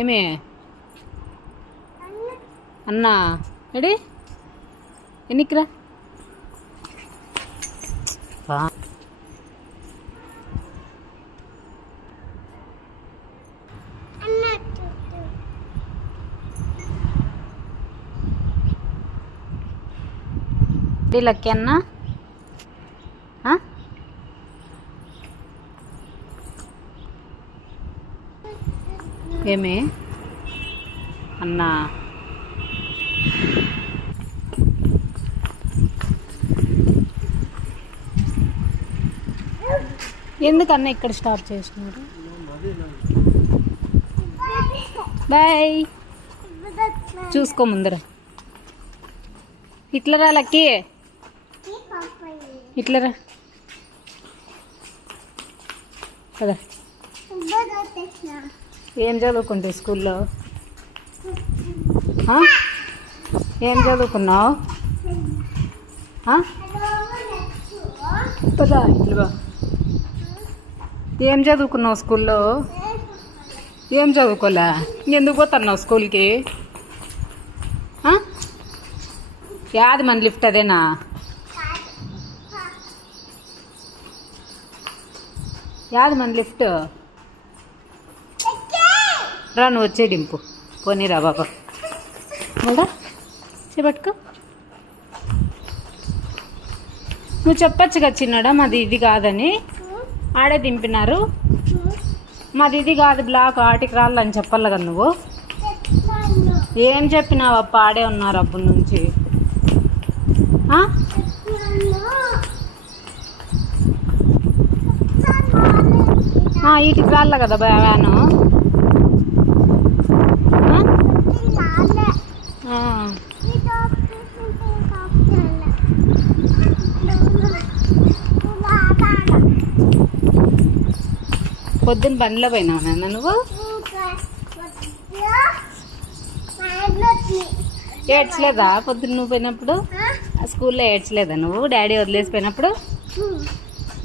ఏమే అన్నా ఎడి ఎన్నికిరా లక్కీ అన్నా ఏమే అన్నా ఎందుకన్నా ఇక్కడ స్టాప్ చేసినారు? బాయ్ చూసుకో ముందర. ఇట్లరా లక్కీ, ఇట్లరా కదా. ఏం చదువుకుంటే స్కూల్లో? ఏం చదువుకున్నావు? పదా ఇట్లుగా. ఏం చదువుకున్నావు స్కూల్లో? ఏం చదువుకోలే, ఎందుకు పోతున్నావు స్కూల్కి? యాది మన లిఫ్ట్ అదేనా? యాది మన లిఫ్ట్? రా నువ్వు వచ్చే డింపు పోనీరా బాబా. మళ్ళా చేపట్టుకో. నువ్వు చెప్పచ్చుగా చిన్నడా మాది ఇది కాదని. ఆడే దింపినారు. మాది ఇది కాదు బ్లాక్, ఆటికి రాళ్ళని చెప్పాలి కదా నువ్వు. ఏం చెప్పినావు అప్ప? ఆడే ఉన్నారు అప్పటి నుంచి. ఇటుకి రాళ్ళ కదా వ్యాను. పొద్దున్న బండిలో పోయినావు నాన్న నువ్వు? ఏడ్చలేదా పొద్దున్న నువ్వు పోయినప్పుడు? స్కూల్లో ఏడ్చలేదా నువ్వు డాడీ వదిలేసిపోయినప్పుడు?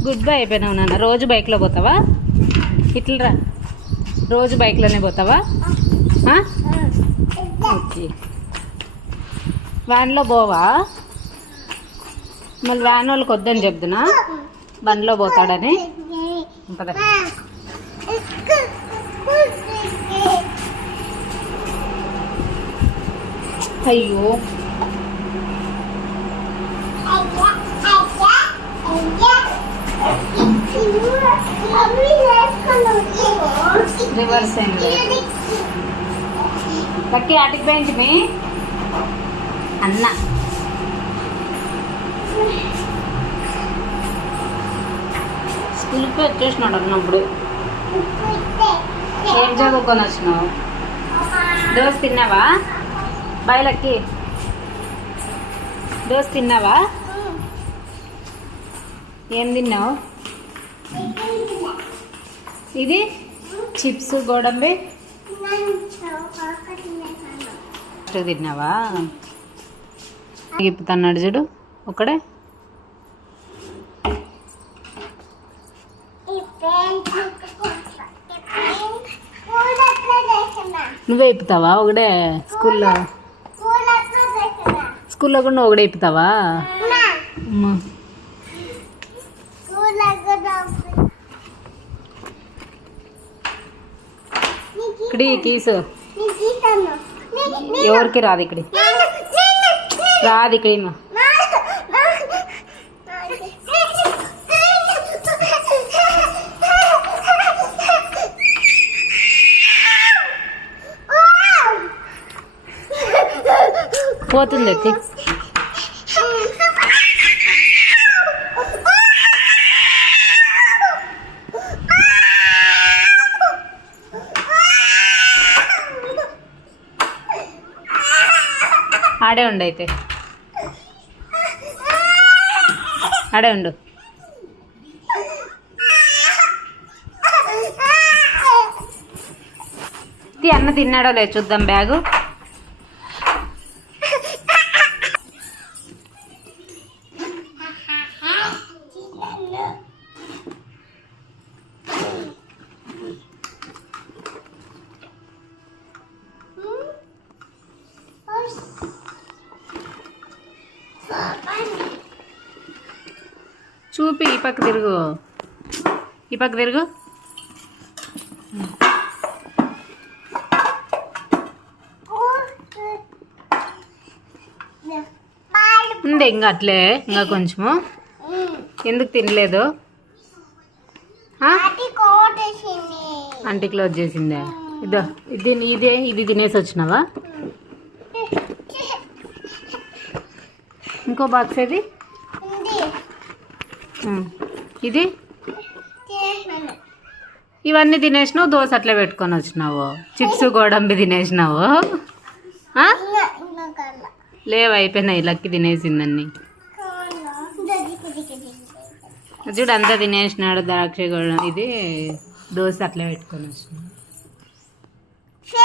గుడ్ బై అయిపోయినావు నాన్న. రోజు బైక్లో పోతావా? ఇట్లరా, రోజు బైక్లోనే పోతావా? ఓకే. వ్యాన్లో పోవా? మళ్ళీ వ్యాన్ వాళ్ళకి వద్దని చెప్తున్నా, బండిలో పోతాడని. పద. అయ్యో రివర్స్ అయింది. బట్టి అటుకు పోయింది మీ అన్న. స్కూల్కి వచ్చేసినాడు అన్నప్పుడు. ఏం చదువుకొని వచ్చినావు? దోశ తిన్నావా? బాయ్ లక్కీ, దోశ తిన్నావా? ఏం తిన్నావు? ఇది చిప్స్ గోడంబి తిన్నావా? ఇప్పుతున్నాడు చూడు ఒక్కడే. నువ్వే ఇప్పుతావా ఒకడే? స్కూల్లో కూడా నువ్వు ఒకడే ఇప్పుతావా? ఇక్కడి కీసు ఎవరికి రాదు, ఇక్కడి రాదు. ఇక్కడి పోతుంది. ఆడే ఉండు, అయితే ఆడే ఉండు. అన్న తిన్నాడో లేదు చూద్దాం. బ్యాగు ఈ పక్క తిరుగు, ఈ పక్క తిరుగు. ఉంది ఇంకా అట్లే, ఇంకా కొంచెము. ఎందుకు తినలేదు? ఆంటీ క్లోజ్ చేసిందా? ఇదో ఇది తినేసి వచ్చినావా? ఇంకో బాక్స్ ఏది? ఇది ఇవన్నీ తినేసినావు, దోశ అట్లా పెట్టుకొని వచ్చినావు, చిప్స్ గోడంబి తినేసినావు. లేవు, అయిపోయినాయి. లక్కి తినేసిందన్ని. చూడు అంతా తినేసినాడు. ద్రాక్ష గోడ ఇది దోశ అట్లా పెట్టుకొని వచ్చినాడు.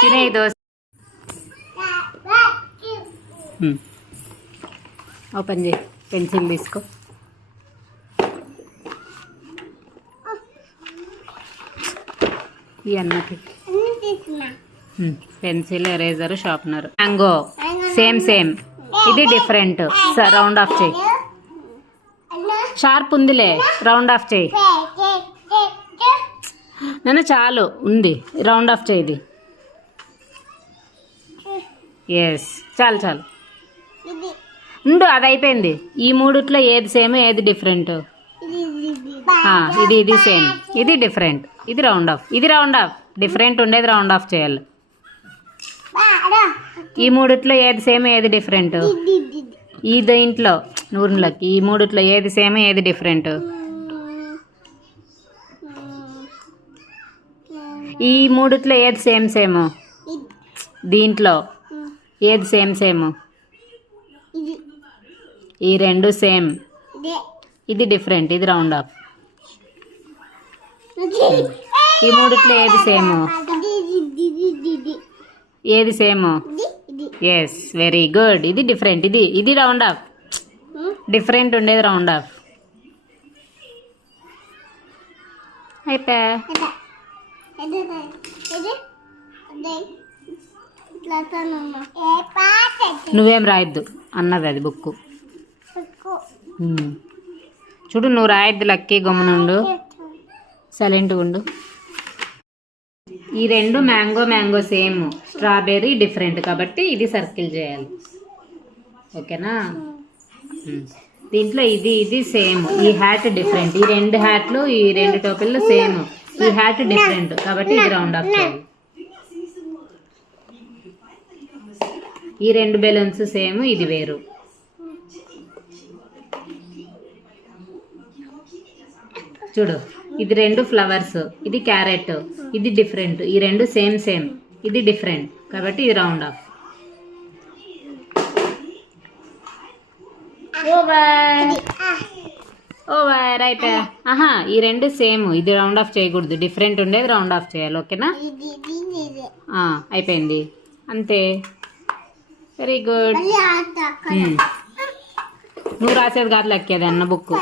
తినే దోశ. ఓపెన్ చేయి, పెన్సిల్ తీసుకో. ఈ అన్నకి pencil, eraser, sharpener. Mango same same, ఇది డిఫరెంట్. రౌండ్ ఆఫ్ చేయి. షార్ప్ ఉందిలే, రౌండ్ ఆఫ్ చేయి. నన్ను చాలు ఉంది, రౌండ్ ఆఫ్ చేయి. ఇది ఎస్, చాలు చాలు ఉండు. అది అయిపోయింది. ఈ మూడిట్లో ఏది సేమ్, ఏది డిఫరెంట్? ఇది సేమ్, ఇది డిఫరెంట్. ఇది రౌండ్ ఆఫ్, ఇది రౌండ్ ఆఫ్. డిఫరెంట్ ఉండేది రౌండ్ ఆఫ్ చేయాలి. ఈ మూడిట్లో ఏది సేమ్, ఏది డిఫరెంట్? ఈ దీంట్లో నూరులకి ఈ మూడిట్లో ఏది సేమ్, ఏది డిఫరెంట్? ఈ మూడిట్లో ఏది సేమ్ సేమ్? దీంట్లో ఏది సేమ్ సేమ్? ఈ రెండు సేమ్, ఇది డిఫరెంట్, ఇది రౌండ్ ఆఫ్. ఈ మూడిట్లో ఏది సేమ్, ఏది సేమ్? Yes, very good. ఇది డిఫరెంట్, ఇది రౌండ్ ఆఫ్. డిఫరెంట్ ఉండేది రౌండ్ ఆఫ్. అయిపోయా. నువ్వేం రాయొద్దు అన్నది అది బుక్. చూడు, నువ్వు రాయొద్దు లక్కీ. గమ్మునుండు, సైలెంట్గా ఉండు. ఈ రెండు మ్యాంగో సేమ్, స్ట్రాబెర్రీ డిఫరెంట్, కాబట్టి ఇది సర్కిల్ చేయాలి. ఓకేనా? దీంట్లో ఇది సేమ్, ఈ హ్యాట్ డిఫరెంట్. ఈ రెండు హ్యాట్లు, ఈ రెండు టోపీలు సేమ్, ఈ హ్యాట్ డిఫరెంట్, కాబట్టి ఇది రౌండ్ ఆఫ్ చేయాలి. ఈ రెండు బెలూన్స్ సేమ్, ఇది వేరు. చూడు, ఇది రెండు ఫ్లవర్స్, ఇది క్యారెట్, ఇది డిఫరెంట్. ఈ రెండు సేమ్ సేమ్, ఇది డిఫరెంట్, కాబట్టి ఇది రౌండ్ ఆఫ్. ఓవర్ అయిపోయా. ఈ రెండు సేమ్, ఇది రౌండ్ ఆఫ్ చేయకూడదు. డిఫరెంట్ ఉండేది రౌండ్ ఆఫ్ చేయాలి. ఓకేనా? అయిపోయింది, అంతే. Very good. నువ్వు రాసేది కాదు లక్కి, అది అన్న బుక్.